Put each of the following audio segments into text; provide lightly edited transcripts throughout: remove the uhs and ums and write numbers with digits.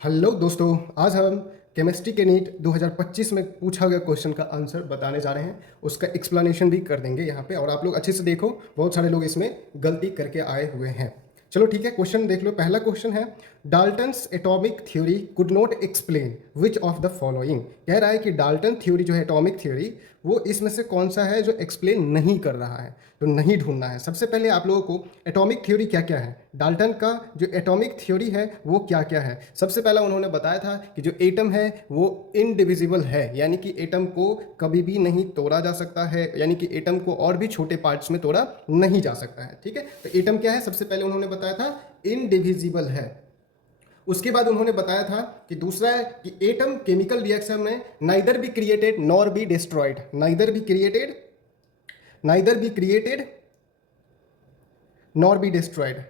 Hello दोस्तों, आज हम केमिस्ट्री के नीट 2025 में पूछा गया क्वेश्चन का आंसर बताने जा रहे हैं। उसका एक्सप्लेनेशन भी कर देंगे यहाँ पे, और आप लोग अच्छे से देखो, बहुत सारे लोग इसमें गलती करके आए हुए हैं। चलो ठीक है, क्वेश्चन देख लो। पहला क्वेश्चन है, Dalton's atomic theory could not explain which of the following. कह रहा है कि डाल्टन थ्योरी जो है एटॉमिक थ्योरी, वो इसमें से कौन सा है जो एक्सप्लेन नहीं कर रहा है। तो नहीं ढूंढना है। सबसे पहले आप लोगों को एटॉमिक थ्योरी क्या क्या है, डाल्टन का जो एटॉमिक थ्योरी है वो क्या क्या है। सबसे पहला उन्होंने बताया था कि जो एटम है वो इनडिविजिबल है, यानी कि एटम को कभी भी नहीं तोड़ा जा सकता है, यानी कि एटम को और भी छोटे पार्ट्स में तोड़ा नहीं जा सकता है। ठीक है, तो एटम क्या है, सबसे पहले उन्होंने बताया था इनडिविजिबल है। उसके बाद उन्होंने बताया था कि दूसरा है कि एटम केमिकल रिएक्शन में neither be created nor be destroyed, neither be created nor be destroyed.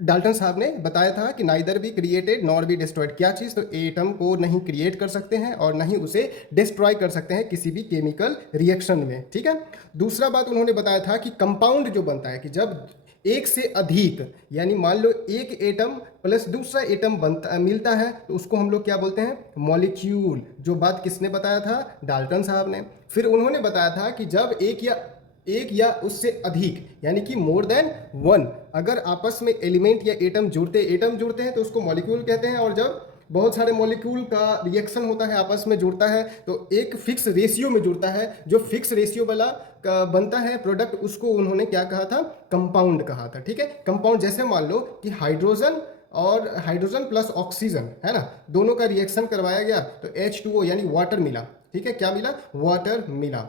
Dalton साहब ने बताया था कि neither be created nor be destroyed, क्या चीज़, तो एटम को नहीं क्रिएट कर सकते हैं और नहीं उसे डिस्ट्रॉय कर सकते हैं किसी भी केमिकल रिएक्शन में। ठीक है, दूसरा बात उन्होंने बताया था कि कंपाउंड जो बनता है, कि जब एक से अधिक, यानी मान लो एक एटम प्लस दूसरा एटम बनता मिलता है, तो उसको हम लोग क्या बोलते हैं, मॉलिक्यूल। जो बात किसने बताया था, डाल्टन साहब ने। फिर उन्होंने बताया था कि जब एक या उससे अधिक, यानी कि मोर देन वन, अगर आपस में एलिमेंट या एटम जुड़ते हैं तो उसको मॉलिक्यूल कहते हैं। और जब बहुत सारे मॉलिक्यूल का रिएक्शन होता है, आपस में जुड़ता है, तो एक फिक्स रेशियो में जुड़ता है, जो फिक्स रेशियो वाला बनता है प्रोडक्ट, उसको उन्होंने क्या कहा था, कंपाउंड कहा था। ठीक है, कंपाउंड जैसे मान लो कि हाइड्रोजन प्लस ऑक्सीजन है ना, दोनों का रिएक्शन करवाया गया तो H2O यानी वाटर मिला। ठीक है, क्या मिला, वाटर मिला।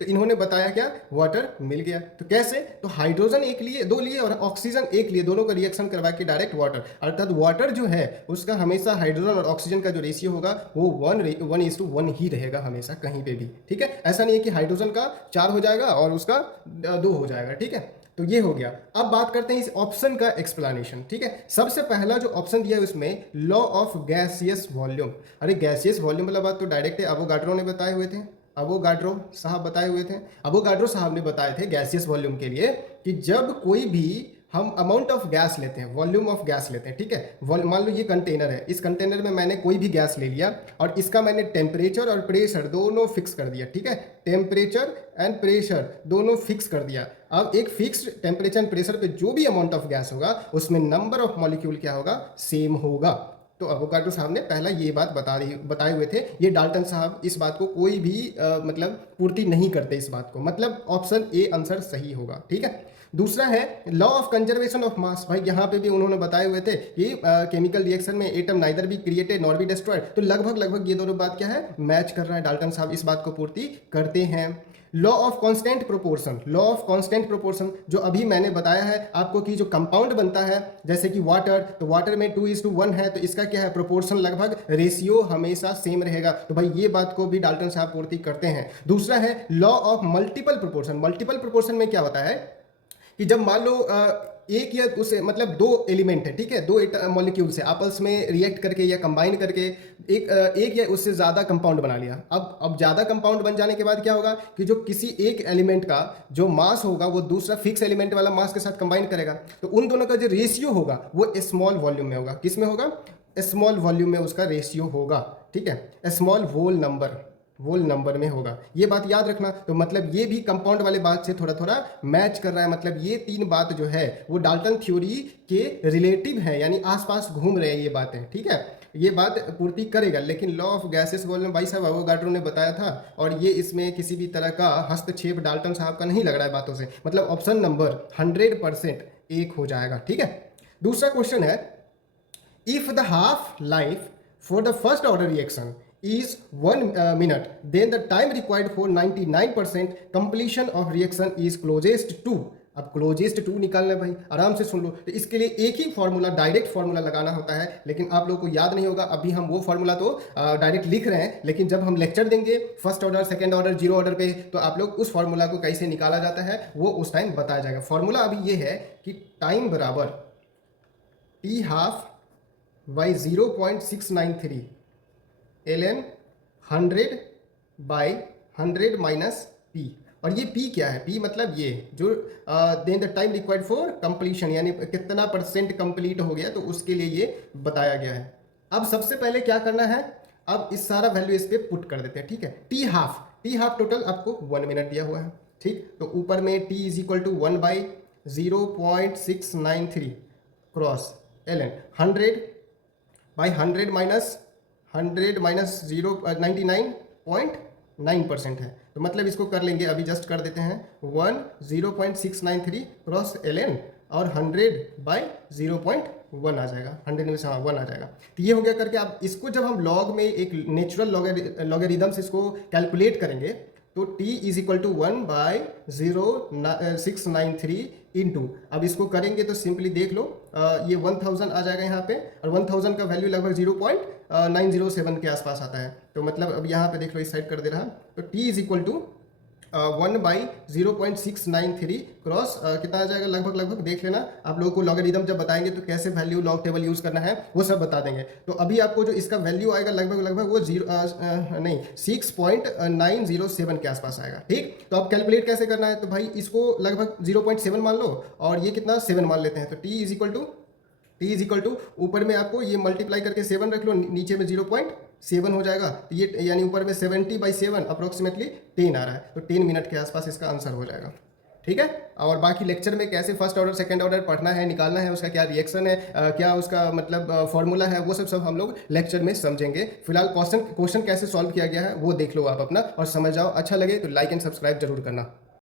तो इन्होंने बताया क्या, वाटर मिल गया। तो कैसे, तो हाइड्रोजन एक लिए, दो लिए, और ऑक्सीजन एक लिए, दोनों का रिएक्शन करवा के डायरेक्ट वाटर, अर्थात वाटर जो है उसका हमेशा हाइड्रोजन और ऑक्सीजन का जो रेशियो होगा वो 1:1 ही रहेगा हमेशा, कहीं पे भी। ठीक है, ऐसा नहीं है कि हाइड्रोजन का 4 हो जाएगा और उसका 2 हो जाएगा। ठीक है, तो ये हो गया। अब बात करते हैं इस ऑप्शन का एक्सप्लेनेशन। ठीक है, सबसे पहला जो ऑप्शन दिया है उसमें लॉ ऑफ गैसियस वॉल्यूम। अरे गैसियस वॉल्यूम वाला बात तो डायरेक्ट अवोगाड्रो ने बताए हुए थे, अवोगाड्रो साहब बताए हुए थे। अवोगाड्रो साहब ने बताए थे गैसियस वॉल्यूम के लिए कि जब कोई भी हम अमाउंट ऑफ गैस लेते हैं, वॉल्यूम ऑफ गैस लेते हैं। ठीक है, मान लो ये कंटेनर है, इस कंटेनर में मैंने कोई भी गैस ले लिया और इसका मैंने टेम्परेचर और प्रेशर दोनों फिक्स कर दिया। ठीक है, टेम्परेचर एंड प्रेशर दोनों फिक्स कर दिया। अब एक फिक्स्ड टेम्परेचर एंड प्रेशर पे जो भी अमाउंट ऑफ गैस होगा उसमें नंबर ऑफ मॉलिक्यूल क्या होगा, सेम होगा। तो अवोगाड्रो साहब ने पहला ये बात बताए हुए थे। ये डाल्टन साहब इस बात को कोई भी मतलब पूर्ति नहीं करते इस बात को, मतलब ऑप्शन ए आंसर सही होगा। ठीक है, दूसरा है law of conservation of mass. भाई यहाँ पे भी उन्होंने बताए हुए थे कि केमिकल रिएक्शन में atom neither be created nor be destroyed, तो लगभग ये दोनों बात क्या है, मैच कर रहा है। डाल्टन साहब इस बात को पूर्ति करते हैं। Law of constant proportion, law of constant proportion जो अभी मैंने बताया है आपको कि जो कंपाउंड बनता है जैसे कि वाटर, तो वाटर में 2:1 है, तो इसका क्या है, प्रोपोर्शन लगभग रेशियो हमेशा सेम रहेगा। तो भाई ये बात को भी डाल्टन साहब पूर्ति करते हैं। दूसरा है law of multiple proportion. Multiple proportion में क्या होता है कि जब मान लो एक या उसे मतलब दो एलिमेंट है, ठीक है, दो मॉलिक्यूल से आपस में रिएक्ट करके या कंबाइन करके एक या उससे ज़्यादा कंपाउंड बना लिया। अब ज़्यादा कंपाउंड बन जाने के बाद क्या होगा कि जो किसी एक एलिमेंट का जो मास होगा वो दूसरा फिक्स एलिमेंट वाला मास के साथ कंबाइन करेगा, तो उन दोनों का जो रेशियो होगा वो स्मॉल वॉल्यूम में होगा। किस में होगा, स्मॉल वॉल्यूम में उसका रेशियो होगा। ठीक है, स्मॉल वोल नंबर में होगा। ये बात याद रखना। तो मतलब ये भी कंपाउंड वाले बात से थोड़ा थोड़ा मैच कर रहा है। मतलब ये तीन बात जो है वो डाल्टन थ्योरी के रिलेटिव है, यानी आसपास घूम रहे हैं ये बातें। ठीक है, ये बात पूर्ति करेगा। लेकिन लॉ ऑफ गैसेस वॉल्यूम भाई साहब अवोगाड्रो ने बताया था, और ये इसमें किसी भी तरह का हस्तक्षेप डाल्टन साहब का नहीं लग रहा है बातों से। मतलब ऑप्शन नंबर 100% एक हो जाएगा। ठीक है, दूसरा क्वेश्चन है, if the half life for the first order reaction is 1 minute, then the time required for 99% completion of reaction is closest to। अब क्लोजेस्ट टू निकालना है भाई, आराम से सुन लो। तो इसके लिए एक ही फॉर्मूला, डायरेक्ट फॉर्मूला लगाना होता है, लेकिन आप लोगों को याद नहीं होगा। अभी हम वो फॉर्मूला तो डायरेक्ट लिख रहे हैं, लेकिन जब हम लेक्चर देंगे first order, second order, zero order पे, तो आप लोग उस फॉर्मूला को कैसे निकाला जाता है वो उस टाइम बताया जाएगा। फॉर्मूला अभी ये है कि टाइम बराबर T half by 0.693 ln 100 by 100 minus P. और ये पी क्या है, पी मतलब ये जो then the time required for completion, यानी कितना % कंप्लीट हो गया, तो उसके लिए ये बताया गया है। अब सबसे पहले क्या करना है, अब इस सारा वैल्यू इस पे पुट कर देते हैं, ठीक है। टी हाफ टोटल आपको 1 मिनट दिया हुआ है, ठीक। तो ऊपर में t is equal to 1/0.693 cross ln 100/100 minus 99.9% है, तो मतलब इसको कर लेंगे, अभी जस्ट कर देते हैं 0.693 क्रॉस ln और 100/0.1 आ जाएगा, 100 में से हाँ 1 आ जाएगा। तो ये हो गया करके। अब इसको जब हम लॉग में एक नेचुरल लॉगरिदम से इसको कैलकुलेट करेंगे, तो t is equal to 1/0693 into, अब इसको करेंगे तो सिंपली देख लो, ये 1000 आ जाएगा यहाँ पे, और 1000 का वैल्यू लगभग 0.907 के आसपास आता है। तो मतलब अब यहाँ पे देख लो, इस साइड कर दे रहा, तो t is equal to 1/0.693 cross कितना आ जाएगा, लगभग देख लेना। आप लोगों को लॉगरिदम जब बताएंगे तो कैसे वैल्यू लॉग टेबल यूज करना है वो सब बता देंगे। तो अभी आपको जो इसका वैल्यू आएगा लगभग वो 6.907 के आसपास आएगा, ठीक। तो आप कैलकुलेट कैसे करना है, तो भाई इसको लगभग 0.7 मान लो, और ये कितना 7 मान लेते हैं। तो t इज इक्वल टू ऊपर में आपको ये मल्टीप्लाई करके 7 रख लो, नीचे में 0.7 हो जाएगा, तो ये यानी ऊपर में 70/7 अप्रोक्सीमेटली 10 आ रहा है, तो 10 मिनट के आसपास इसका आंसर हो जाएगा, ठीक है। और बाकी लेक्चर में कैसे फर्स्ट ऑर्डर सेकंड ऑर्डर पढ़ना है, निकालना है, उसका क्या रिएक्शन है, क्या उसका मतलब फॉर्मूला है, वो सब हम लोग लेक्चर में समझेंगे। फिलहाल क्वेश्चन कैसे सॉल्व किया गया है वो देख लो आप अपना और समझ जाओ। अच्छा लगे तो लाइक एंड सब्सक्राइब जरूर करना।